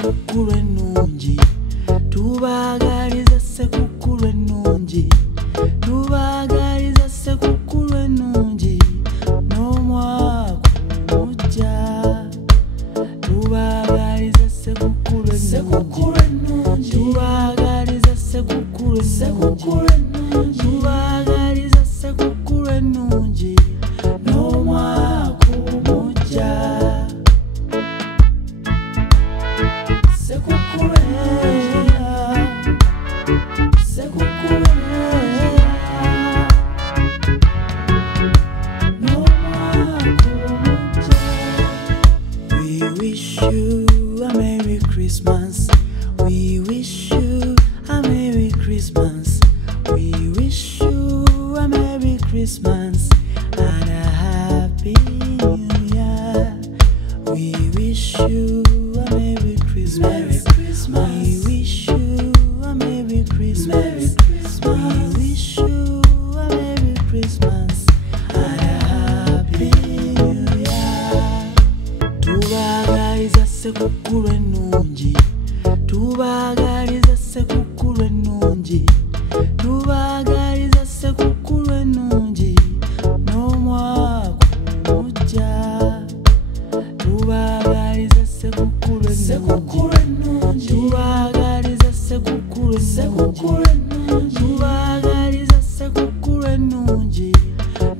sekukulu ennungi, tubaagaliza sekukulu ennungi, tubaagaliza sekukulu ennungi, n'omwaka omujja. Tubaagaliza sekukulu ennungi, tubaagaliza sekukulu ennungi, tubaagaliza sekukulu ennungi, n'omwaka omujja. Sekukulu ennungi, sekukulu ennungi, n'omwaka omujja. We wish you a Merry Christmas. We wish you a Merry Christmas. We wish you a Merry Christmas and a Happy New Year. We wish you a Merry Christmas. Merry Christmas. We wish you a Merry Christmas. Merry Christmas. We wish you a Merry Christmas and a Happy New Year. Tubaagaliza sekukulu ennungi, tubaagaliza sekukulu ennungi, tubaagaliza sekukulu ennungi, n'omwaka omujja. Tubaagaliza sekukulu ennungi, tubaagaliza sekukulu ennungi, tubaagaliza sekukulu ennungi,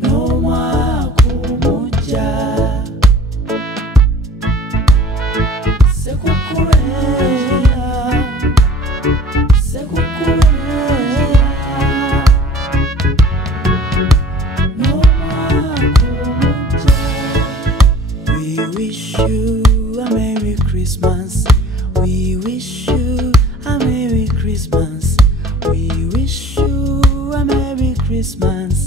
n'omwaka omujja. Sekukulu ennungi, sekukulu ennungi, n'omwaka omujja. We wish you a Merry Christmas. We wish you a Merry Christmas. We wish you a Merry Christmas